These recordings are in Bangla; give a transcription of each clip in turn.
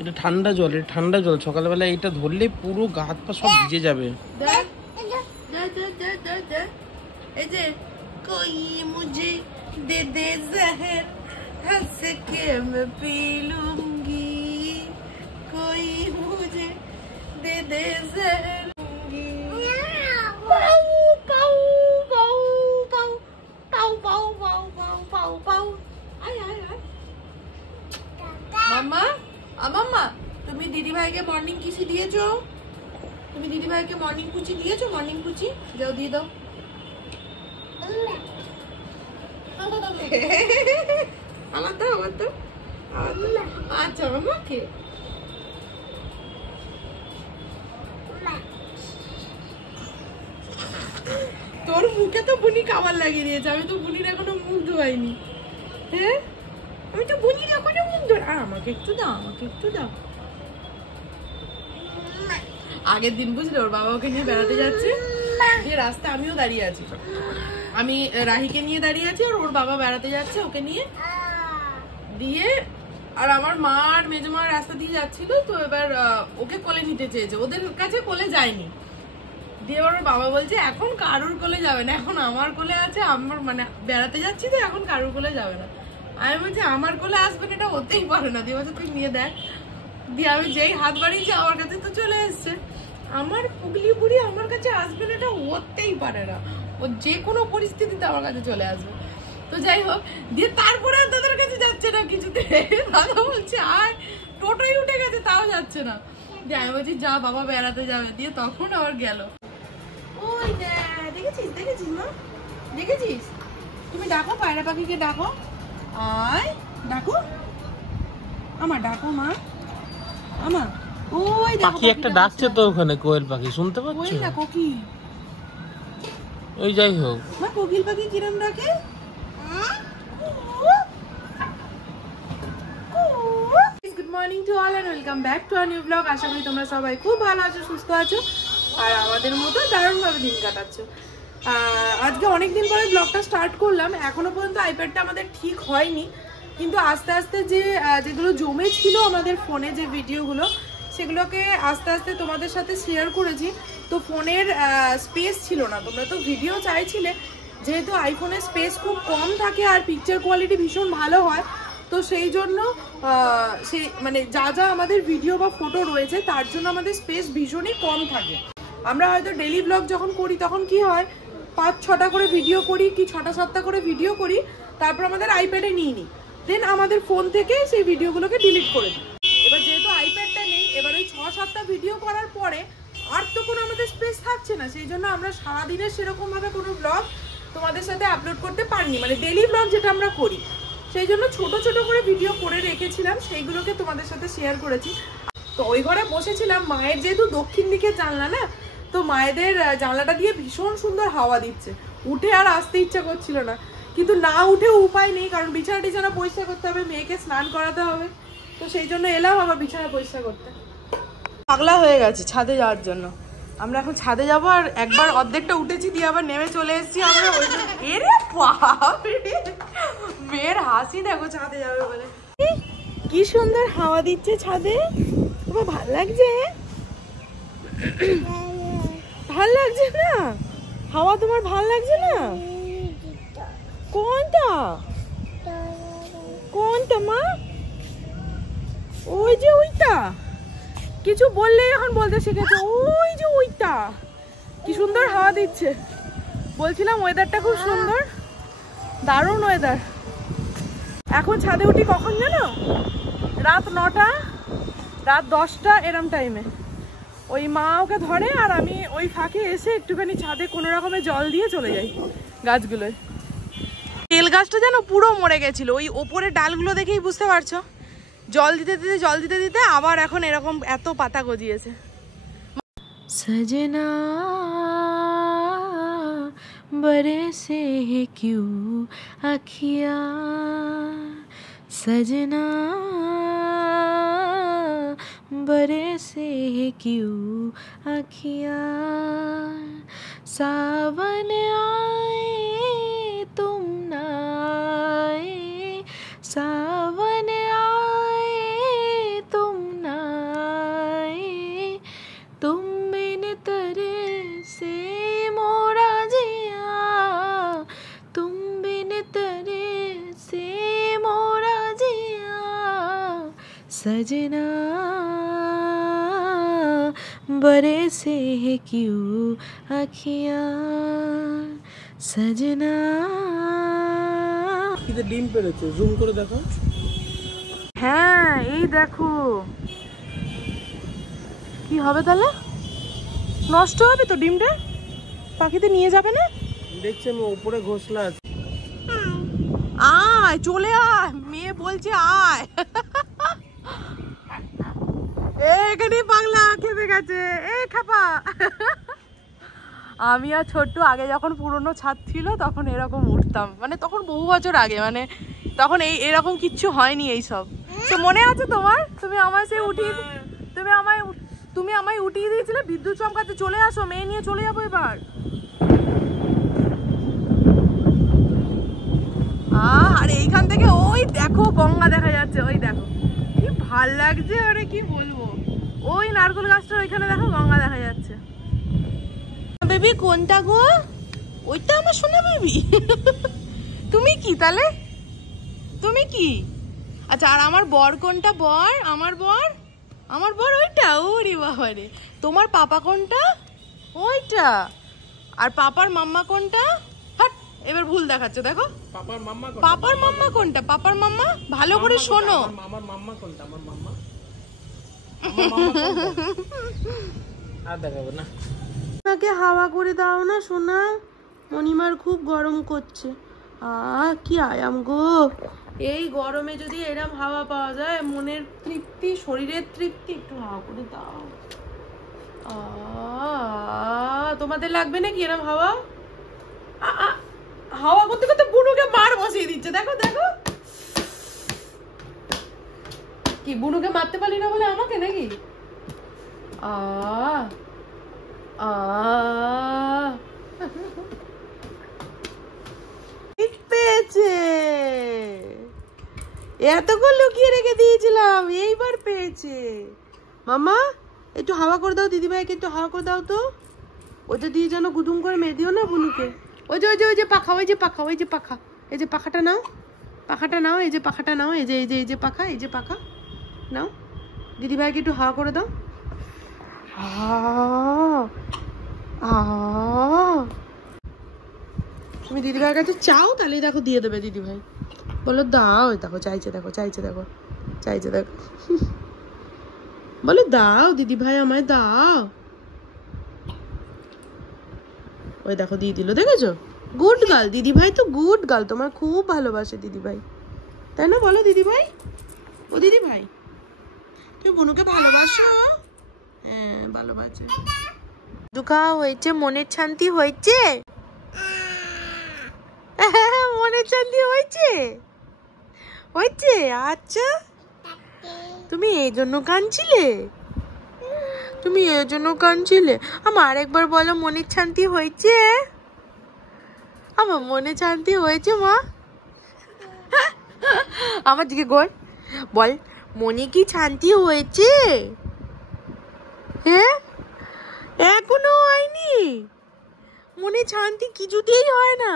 এটা ঠান্ডা জল, এটা ঠান্ডা জল। সকালবেলা এটা ধরলে পুরো গা হাত পা সব ভিজে যাবে। এই যে कोई मुझे दे दे जहर हंस के मैं पी लूंगी कोई मुझे दे दे जहर মাম্মা মাম্মা তুমি দিদি ভাইকে মর্নিং কিসি দিয়েছো? তুমি দিদি ভাইকে মর্নিং কুচি দিয়েছো? মর্নিং কুচি যাও দিয়ে দাও। আমার তো আচ্ছা মামাকে তোর মুখে তো বুনি খাবার লাগিয়ে দিয়েছে। আমি তো বুনির এখনো মুখ ধোয়াইনি। হ্যাঁ আমি তো বুনির এখনো মুখ ধোয়াই। আর আমাকে একটু দাও, আমাকে একটু দাও। আগের দিন বুঝলে ওর বাবা ওকে নিয়ে বেড়াতে যাচ্ছে, যে রাস্তা আমিও দাঁড়িয়ে আছি, আমি রাহিকে নিয়ে দাঁড়িয়ে আছি আর ওর বাবা বেড়াতে যাচ্ছে ওকে নিয়ে দিয়ে। আর আমার মা আর মেজমা রাস্তা দিয়ে যাচ্ছিল, তো এবার ওকে কোলে নিতে চেয়েছে, ওদের কাছে কোলে যায়নি। দিয়ে ওর বাবা বলছে এখন কারুর কোলে যাবে না, এখন আমার কোলে আছে, আমার মানে বেড়াতে যাচ্ছি তো এখন কারুর কোলে যাবে না। আমি বলছি আমার কোলে আসবেন এটা হতেই পারে না। দিয়ে বলছে তুই নিয়ে দেখ। দিয়ে আমি যেই হাত বাড়িয়েছি আমার কাছে তো চলে এসছে। আমার পুগলি বুড়ি আমার কাছে আসবেন এটা হতেই পারে না, ও যে কোনো পরিস্থিতিতে আমার কাছে চলে আসবে। তো যাই হোক, দিয়ে তারপরে দাদার কাছে যাচ্ছে না কিছুতে। দাদা বলছে আর টোটোই উঠে গেছে তাও যাচ্ছে না। দিয়ে আমি বলছি যা বাবা বেড়াতে যাবে। দিয়ে তখন আবার গেল। ওই দেখেছিস দেখেছিস মা, দেখেছিস? তুমি ডাকো পায়রা পাখিকে, ডাকো আয়, ডাকো আমার, ডাকো মা আমার। ওই পাখি একটা ডাকছে তো ওখানে, কোয়েল পাখি শুনতে পাচ্ছ? ওই না কোকিল। ওই যাই হোক মা কোকিল পাখি কিরম ডাকে? Good morning to all and welcome back to a new blog. আশা করি তোমরা সবাই খুব ভালো আছো, সুস্থ আছো আর আমাদের মতো দারুণভাবে দিন কাটাচ্ছো। আজকে অনেকদিন পরে ব্লগটা স্টার্ট করলাম। এখনো পর্যন্ত আইপ্যাডটা আমাদের ঠিক হয়নি, কিন্তু আস্তে আস্তে যেগুলো জমে ছিল আমাদের ফোনে, যে ভিডিওগুলো, সেগুলোকে আস্তে আস্তে তোমাদের সাথে শেয়ার করেছি। তো ফোনের স্পেস ছিল না, তোমরা তো ভিডিও চাইছিলে, যেহেতু আইফোনের স্পেস খুব কম থাকে আর পিকচার কোয়ালিটি ভীষণ ভালো হয়, তো সেই জন্য সেই মানে যা যা আমাদের ভিডিও বা ফটো রয়েছে তার জন্য আমাদের স্পেস ভীষণই কম থাকে। আমরা হয়তো ডেইলি ব্লগ যখন করি তখন কি হয়, 5-6টা করে ভিডিও করি কি 6টা-7টা করে ভিডিও করি, তারপর আমাদের আইপ্যাডে নিয়ে নিই, দেন আমাদের ফোন থেকে সেই ভিডিওগুলোকে ডিলিট করে দিই। এবার যেহেতু আইপ্যাডটা নেই, এবার ওই 6-7টা ভিডিও করার পরে আর তো কোনো আমাদের স্পেস থাকছে না, সেই জন্য আমরা সারাদিনের সেরকমভাবে কোনো ব্লগ তোমাদের সাথে আপলোড করতে পারিনি, মানে ডেইলি ব্লগ যেটা আমরা করি, সেই জন্য ছোট ছোট করে ভিডিও করে রেখেছিলাম, সেইগুলোকে তোমাদের সাথে শেয়ার করেছি। তো ওই ঘরে বসেছিলাম, মায়ের যেহেতু দক্ষিণ দিকে জানলা না, তো মায়েদের জানলাটা দিয়ে ভীষণ সুন্দর হাওয়া দিচ্ছে, উঠে আর আসতে ইচ্ছা করছিল না, কিন্তু না উঠেও উপায় নেই, কারণ বিছানা টিছানা পরিষ্কার করতে হবে, মেয়েকে স্নান করাতে হবে, তো সেই জন্য এলাম আবার বিছানা পরিষ্কার করতে। পাগলা হয়ে গেছে ছাদে যাওয়ার জন্য। আমরা এখন ছাদে যাবো, আর একবার অর্ধেকটা উঠেছি দিয়ে আবার নেমে চলে এসেছি আমরা। এরে মেয়ের হাসি দেখো ছাদে যাবে বলে। কি সুন্দর হাওয়া দিচ্ছে ছাদে, তোমার ভাল লাগছে? ভাল লাগছে না হাওয়া? তোমার ভাল লাগছে না? কোনটা কোনটা মা? ওই যে ওইটা, কিছু বললে এখন বলতে শিখেছে, ওই যে ওইটা। কি সুন্দর হাওয়া দিচ্ছে, বলছিলাম ওয়েদারটা খুব সুন্দর, দারুণ ওয়েদার। এখন ছাদে উঠি কখন জানো? রাত 9টা, রাত 10টা এরম টাইমে। ওই মা ওকে ধরে আর আমি ওই ফাঁকে এসে একটুখানি ছাদে কোনো রকমে জল দিয়ে চলে যাই গাছগুলোয়। তেল গাছটা যেন পুরো মরে গেছিল, ওই ওপরে ডালগুলো দেখেই বুঝতে পারছো, জল দিতে দিতে আবার এখন এরকম এত পাতা গজিয়েছে। সজনা বরসে হে কিউ আখিয়া, সজনা बरसे क्यों अखियाँ, सावन आए तुम ना आए, सावन आए तुम ना सजना बरे से है क्यों आँखियाँ सजना। কিন্তু ডিম পেড়েছে, জুম করে দেখো। হ্যাঁ এই দেখো কি হবে তাহলে, নষ্ট হবে তো ডিমটা, পাখিতে নিয়ে যাবে না। দেখছি আমি উপরে ঘোষলা আছে। আয় চলে আয়, মেয়ে বলছে আয়। এখানে বাংলা খেপে গেছে এ খাপা। আমি আর ছোট্ট আগে যখন পুরনো ছাদ ছিল তখন এরকম উঠতাম, মানে তখন বহু বছর আগে, মানে তখন এরকম কিচ্ছু হয়নি এইসব। তো মনে আছে তোমার, তুমি আমায় সে উঠিয়ে, তুমি আমায় উঠিয়ে দিয়েছিলে বিদ্যুৎ চমকাতে। চলে আসো, মেয়ে নিয়ে চলে যাবো এবার। আর এইখান থেকে ওই দেখো গঙ্গা দেখা যাচ্ছে, ওই দেখো কি ভাল লাগছে, আরে কি বলবো। ওই নারকেল গাছটার ওইখানে দেখো গঙ্গা দেখা যাচ্ছে। বেবি কোনটা গো? ওইটা আমার সোনা বেবি। তুমি কি তাহলে, তুমি কি? আচ্ছা আর আমার বর কোনটা? বর আমার বর ওইটা। ওরে বাবা রে, তোমার পাপা কোনটা? ওইটা। আর পাপার মাম্মা কোনটা? হাট, এবার ভুল দেখাচ্ছে দেখো। পাপার মাম্মা কোনটা? পাপার মাম্মা ভালো করে শোনো। আমার মাম্মা কোনটা? আমার মাম্মা আর দেখাবো না। আমাকে হাওয়া করে দাও না সোনা, মনিমার খুব গরম করছে। কি আয়াম গো, এই গরমে যদি এরম হাওয়া পাওয়া যায়, মনের তৃপ্তি, শরীরের তৃপ্তি। একটু হাওয়া করে দাও। তোমাদের লাগবে নাকি এরম হাওয়া? হাওয়া করতে করতে বুনুকে মার বসিয়ে দিচ্ছে, দেখো দেখো। কি বুনুকে মারতে পারলি না বলে আমাকে নাকি? পেয়েছে, এতক্ষণ লুকিয়ে রেখে দিয়েছিলাম, এইবার পেয়েছে। মামা একটু হাওয়া করে দাও, দিদিভাইকে একটু হাওয়া করে দাও তো। ওইটা দিয়ে যেন গুদুম করে মেরে দিও না বুনুকে। ওই যে পাখা, ওই যে পাখা, এই যে পাখাটা নাও, এই যে পাখাটা নাও, এই যে পাখা নাও। দিদিভাইকে একটু হাওয়া করে দাও। তুমি দিদিভাইয়ের কাছে চাও, তাহলে দেখো দিয়ে দেবে দিদিভাই। বলো দাও, দেখো চাইছে দেখো। বলো দাও দিদিভাই, আমায় দাও। ওই দেখো দিয়ে দিল, দেখেছো? গুড গার্ল, দিদিভাই তো গুড গার্ল, তোমার খুব ভালোবাসে দিদিভাই, তাই না? বলো দিদিভাই, ও দিদিভাই তুমি বুনুকে ভালোবাসো? হ্যাঁ ভালোবাসে। দুঃখা হয়েছে, মনের শান্তি হয়েছে, মনের শান্তি হয়েছে। আচ্ছা তুমি এই জন্য কাঁদছিলে? আমার আরেকবার বলো, মনের শান্তি হয়েছে? আমার মনে শান্তি হয়েছে মা। আমার দিকে গোল বল, মনে কি শান্তি হয়েছে? হ্যাঁ এখনো হয়নি, মনে শান্তি কিছুতেই হয় না,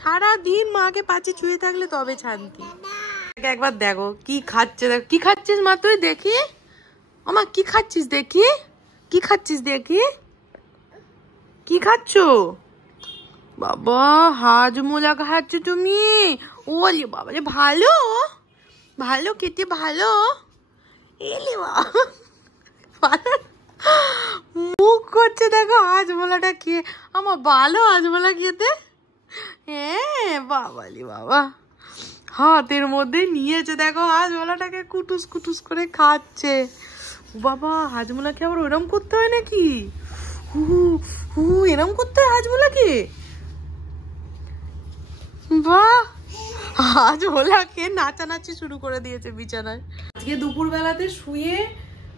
সারা দিন মাকে পাশে ছুঁয়ে থাকলে তবে শান্তি। একবার দেখো কি খাচ্ছে, দেখো কি খাচ্ছিস মা তুই, দেখি আমার কি খাচ্ছিস, দেখি কি খাচ্ছ? বাবা হাজমোলা খাচ্ছ তুমি? ওলে বাবা রে, ভালো খেতে, ভালো। এলে মুখ করছে দেখো হাজমোলাটা খেয়ে। আমার ভালো হাজমোলা খেতে। হ্যাঁ বাবালি বাবা, হাতের মধ্যে নিয়েছে দেখো হাজমোলাটাকে, কুটুস করে খাচ্ছে। বাবা হাজমোলাকে আবার ওরম করতে হয় নাকি? এরম করতে হয় হাজমোলাকে? বাহ, হাজমোলাকে নাচানাচি শুরু করে দিয়েছে বিছানায়। আজকে দুপুর বেলাতে শুয়ে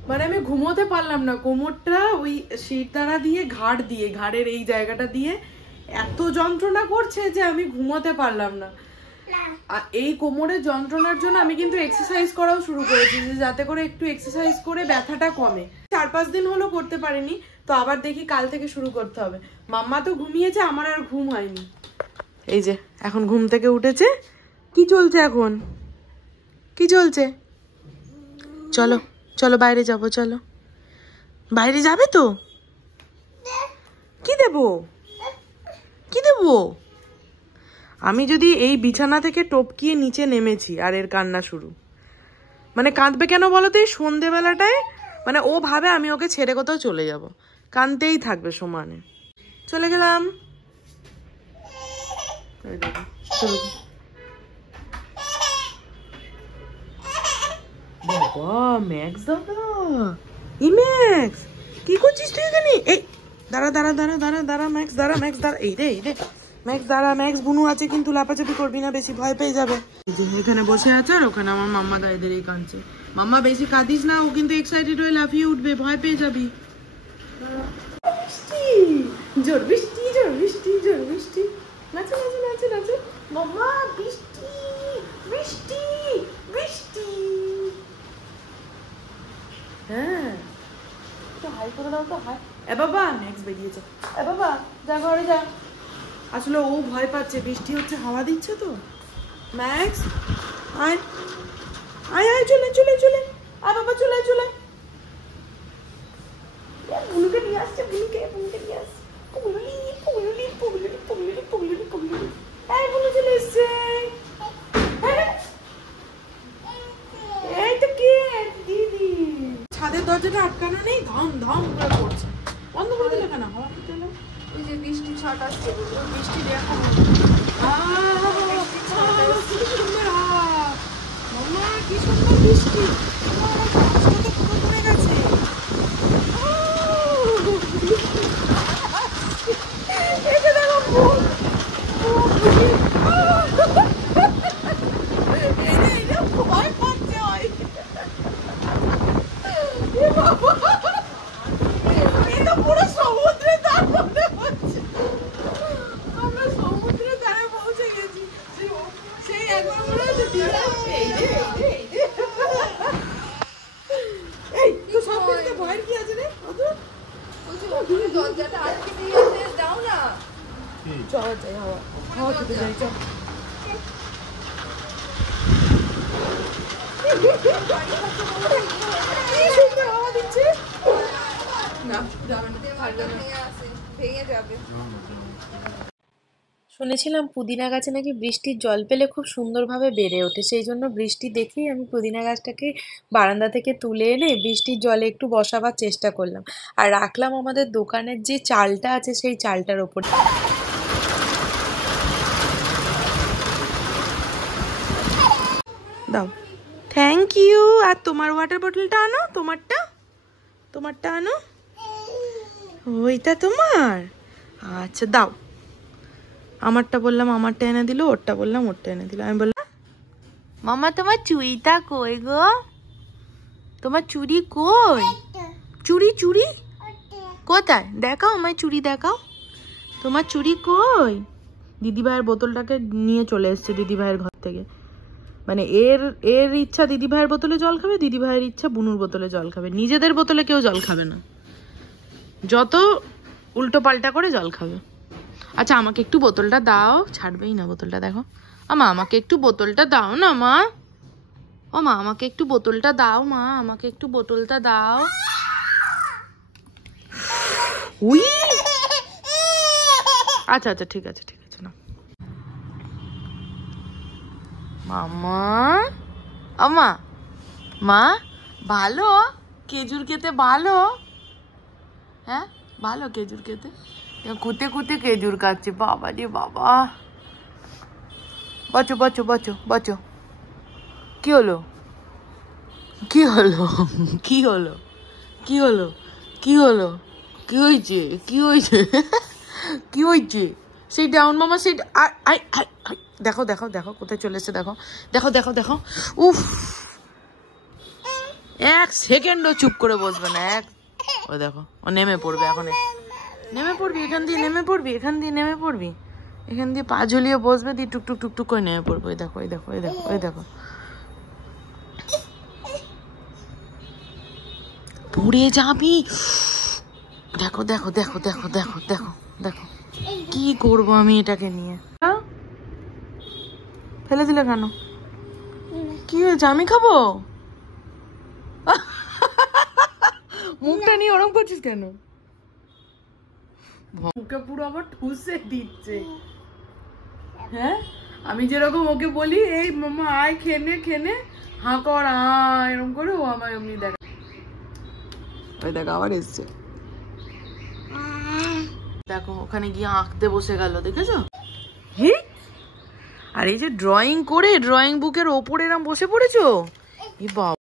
মানে আমি ঘুমোতে পারলাম না, কোমরটা ওই শিরদাঁড়া দিয়ে ঘাড়ের এই জায়গাটা দিয়ে এত যন্ত্রণা করছে যে আমি ঘুমোতে পারলাম না। আর এই কোমরের যন্ত্রণার জন্য আমি কিন্তু এক্সারসাইজ করাও শুরু করেছি, যে যাতে করে একটু এক্সারসাইজ করে ব্যথাটা কমে। 4-5 দিন হলো করতে পারিনি, তো আবার দেখি কাল থেকে শুরু করতে হবে। মাম্মা তো ঘুমিয়েছে, আমার আর ঘুম হয়নি। এই যে এখন ঘুম থেকে উঠেছে। কি চলছে এখন? কি চলছে? চলো চলো বাইরে যাবো, চলো বাইরে যাবে তো। কি দেবো, কি দেবো? আমি যদি এই বিছানা থেকে টপকিয়ে নিচে নেমেছি আর এর কান্না শুরু, মানে কাঁদবে কেন বলো তো? এই সন্ধেবেলাটায় মানে ও ভাবে আমি ওকে ছেড়ে কোথাও চলে যাব, কাঁদতেই থাকবে সমানে। চলে গেলাম। বাবা ম্যাক্স দাদা, ই ম্যাক্স কি করছিস তুই এখানে? এই দাঁড়া দাঁড়া দাঁড়া দাঁড়া দাঁড়া ম্যাক্স, দাঁড়া ম্যাক্স দাঁড়া, এই রে ম্যাক্স দাঁড়া। ম্যাক্স বুনু আছে কিন্তু লাপাচাপি করবি না, বেশি ভয় পেয়ে যাবে। এখানে বসে আছে আর ওখানে আমার মাম্মা দাইদের এই কাঁদছে। মাম্মা বেশি কাঁদিস না, ও কিন্তু এক্সাইটেড হয়ে লাফিয়ে উঠবে, ভয় পেয়ে যাবি। বৃষ্টি, জোর বৃষ্টি, জোর বৃষ্টি, জোর বৃষ্টি, নাচো নাচো নাচো নাচো মাম্মা। বৃষ্টি বৃষ্টি বৃষ্টি, হ্যাঁ তো হাই করে দাও তো, হাই। এ বাবা ম্যাক্স বেরিয়েছে, এ বাবা যা ঘরে যা। আসলে ও ভয় পাচ্ছে, বৃষ্টি হচ্ছে, হাওয়া দিচ্ছে তো। ম্যাক্স আয় আয় আয়, চলে চলে চলে, আয় বাবা চলে চলে। বুলুকে নিয়ে আসছে, বুলুকে নিয়ে আসছে। পুগলুলি পুগলুলি পুগলুলি পুগলুলি পুগলুলি পুগলুলি, এই বুলু চলে এসছে। এই তো কে? দিদি। ছাদের দরজাটা আটকানো নেই, ধম ধম করে পড়ছে। বন্ধ করে দিলে কেন? হাওয়া দিতে এলো। ওই যে বৃষ্টি ছাট আসছে, বৃষ্টি দেখা কি সুন্দর হাওয়া। মামা কি সুন্দর বৃষ্টি, পুরো পড়ে গেছে। এটা দেখো ভয় পাচ্ছে হয়। এটা পুরো সমুদ্রের ধার মনে হচ্ছে, আমরা সমুদ্রের ধারে পৌঁছে গেছি। সেই একবার মনে হচ্ছে এই তো সব কিছুতে ভয়ের কি আছে রে? দরজাটা আটকে দিয়েছে, দাও না। চল যাই, হাওয়া হাওয়া খেতে যাই, চল। কি সুন্দর হাওয়া দিচ্ছে না, ভেঙে যাবে। শুনেছিলাম পুদিনা গাছে নাকি বৃষ্টির জল পেলে খুব সুন্দরভাবে বেড়ে ওঠে, সেই জন্য বৃষ্টি দেখেই আমি পুদিনা গাছটাকে বারান্দা থেকে তুলে এনে বৃষ্টির জলে একটু বসাবার চেষ্টা করলাম আর রাখলাম আমাদের দোকানের যে চালটা আছে সেই চালটার ওপর। দাও, থ্যাংক ইউ। আর তোমার ওয়াটার বোতলটা আনো, তোমারটা আনো। ওইটা তোমার, আচ্ছা দাও। আমারটা বললাম আমারটা এনে দিল, ওরটা বললাম ওরটা এনে দিল। আমি বললাম মামা তোমার চুড়িটা কই গো, তোমার চুড়ি কই? চুড়ি চুড়ি কোথায়? দেখাও আমায়, চুড়ি দেখাও, তোমার চুড়ি কই? দিদিভাইয়ের বোতলটাকে নিয়ে চলে এসছে দিদিভাইয়ের ঘর থেকে। মানে এর ইচ্ছা দিদিভাইয়ের বোতলে জল খাবে, দিদিভাইয়ের ইচ্ছা বুনুর বোতলে জল খাবে, নিজেদের বোতলে কেউ জল খাবে না, যত উল্টো পাল্টা করে জল খাবে। আচ্ছা আমাকে একটু বোতলটা দাও, ছাড়বেই না বোতলটা, দেখো আমা আমাকে একটু বোতলটা দাও না মা, ও মা আমাকে একটু বোতলটা দাও, মা আমাকে একটু বোতলটা দাও। উই আচ্ছা আচ্ছা ঠিক আছে ঠিক আছে না। মামা আমা মা ভালো খেজুর খেতে, ভালো হ্যাঁ ভালো খেজুর খেতে, কুতে কুতে খেজুর খাচ্ছে। বাবা রে বাবা, বচো বচো বচো বচো। কি হলো কি হলো কি হলো কি হলো কি হলো কি হয়েছে কি হয়েছে কি হয়েছে? সেই ডাউন মামা, সেই দেখো দেখো দেখো কোথায় চলে এসে, দেখো দেখো দেখো দেখো। উফ, এক সেকেন্ডও চুপ করে বসবে না, ও দেখো ও নেমে পড়বে, এখন নেমে পড়বি, এখান দিয়ে নেমে পড়বি, এখান দিয়ে নেমে পড়বি, এখান দিয়ে পা ঝুলিয়ে বসবে, দিয়ে টুকটুক টুকটুক করে নেমে পড়বে। ওই দেখো ওই দেখো ওই দেখো ওই দেখো, পড়ে যাবি। দেখো দেখো দেখো দেখো দেখো দেখো দেখো, কি করবো আমি এটাকে নিয়ে? ফেলে দিলে কেন? কি হয়েছে? আমি খাবো? মুখটা নিয়ে ওরম করছিস কেন? মুখে পুরো আবার ঠুসে দিচ্ছে। হ্যাঁ, আমি যেরকম ওকে বলি এই মামা আয় খেনে খেনে হাঁ কর এরকম করে, ও আমায় এমনি দেখা। ওই দেখো আবার এসছে, দেখো ওখানে গিয়ে আঁকতে বসে গেল, দেখেছো? আর এই যে ড্রয়িং করে ড্রয়িং বুকের ওপরে এরম বসে পড়েছো, এ বাবা।